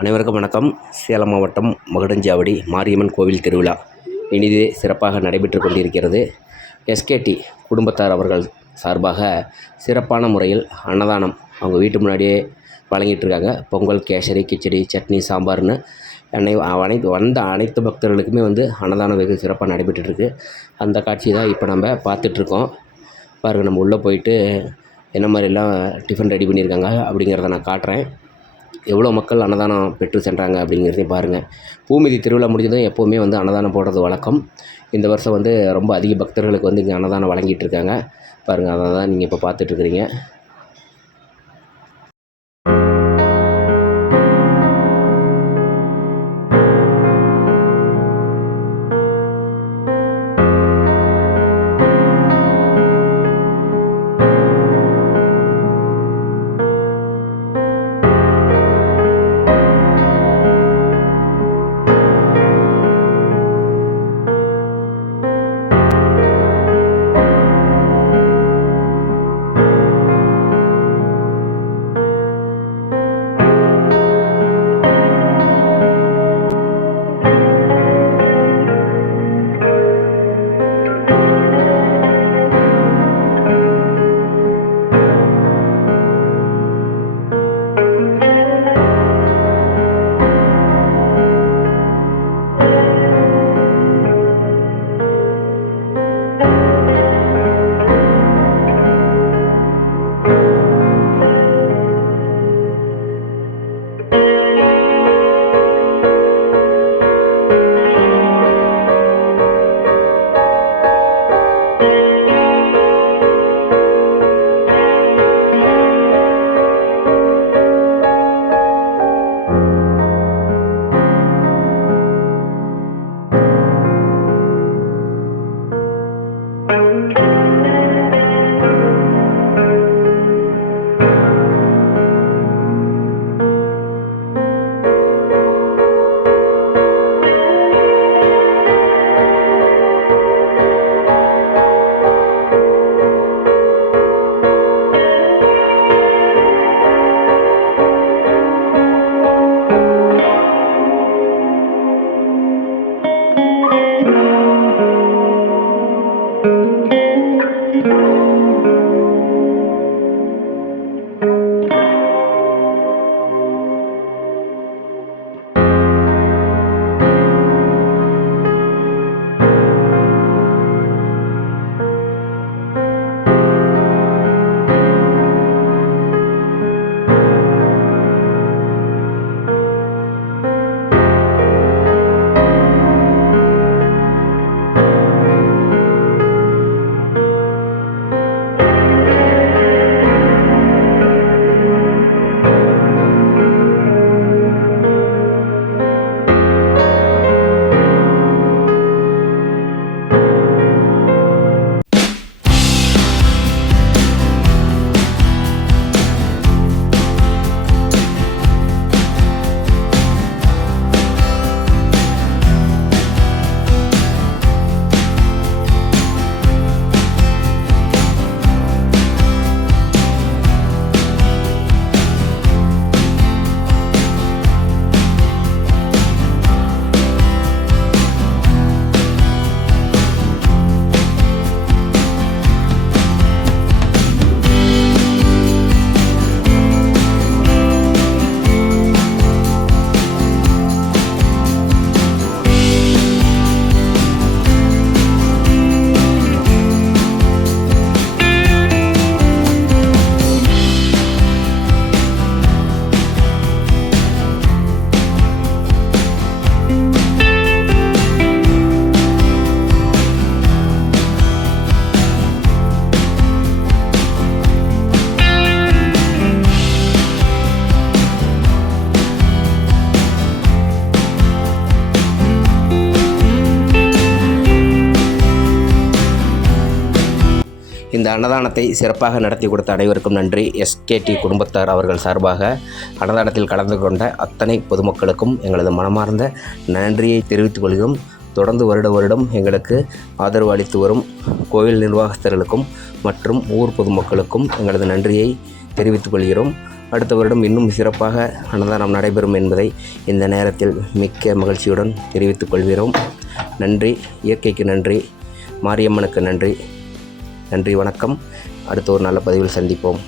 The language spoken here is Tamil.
அனைவருக்கும் வணக்கம். சேலம் மாவட்டம் மகுடஞ்சாவடி மாரியம்மன் கோவில் திருவிழா இனிதே சிறப்பாக நடைபெற்று கொண்டிருக்கிறது. எஸ்கேடி குடும்பத்தார் அவர்கள் சார்பாக சிறப்பான முறையில் அன்னதானம் அவங்க வீட்டு முன்னாடியே வழங்கிட்டு இருக்காங்க. பொங்கல், கேசரி, கிச்சடி, சட்னி, சாம்பார்னு அனைத்து பக்தர்களுக்குமே அன்னதானம் வெகு சிறப்பாக நடைபெற்றுருக்கு. அந்த காட்சி தான் இப்போ நம்ம பார்த்துட்ருக்கோம். பாருங்கள், நம்ம உள்ளே போயிட்டு என்ன மாதிரிலாம் டிஃபன் ரெடி பண்ணியிருக்காங்க அப்படிங்கிறத நான் காட்டுறேன். எவ்வளோ மக்கள் அன்னதானம் பெற்று சென்றாங்க அப்படிங்கிறதையும் பாருங்கள். பூமிதி திருவிழா முடிஞ்சதும் எப்போவுமே அன்னதானம் போடுறது வழக்கம். இந்த வருஷம் ரொம்ப அதிக பக்தர்களுக்கு இங்கே அன்னதானம் வழங்கிட்டு இருக்காங்க. பாருங்கள், அதை தான் நீங்கள் இப்போ பார்த்துட்ருக்குறீங்க. இந்த அன்னதானத்தை சிறப்பாக நடத்தி கொடுத்த அனைவருக்கும் நன்றி. எஸ்கேடி குடும்பத்தார் அவர்கள் சார்பாக அன்னதானத்தில் கலந்து கொண்ட அத்தனை பொதுமக்களுக்கும் எங்களது மனமார்ந்த நன்றியை தெரிவித்துக் கொள்கிறோம். தொடர்ந்து வருடம் எங்களுக்கு ஆதரவு அளித்து வரும் கோவில் நிர்வாகஸ்தர்களுக்கும் மற்றும் ஊர் பொதுமக்களுக்கும் எங்களது நன்றியை தெரிவித்துக் கொள்கிறோம். அடுத்த வருடம் இன்னும் சிறப்பாக அன்னதானம் நடைபெறும் என்பதை இந்த நேரத்தில் மிக்க மகிழ்ச்சியுடன் தெரிவித்துக் கொள்கிறோம். நன்றி. இயற்கைக்கு நன்றி. மாரியம்மனுக்கு நன்றி. நன்றி, வணக்கம். அடுத்த ஒரு நல்ல பதிவில் சந்திப்போம்.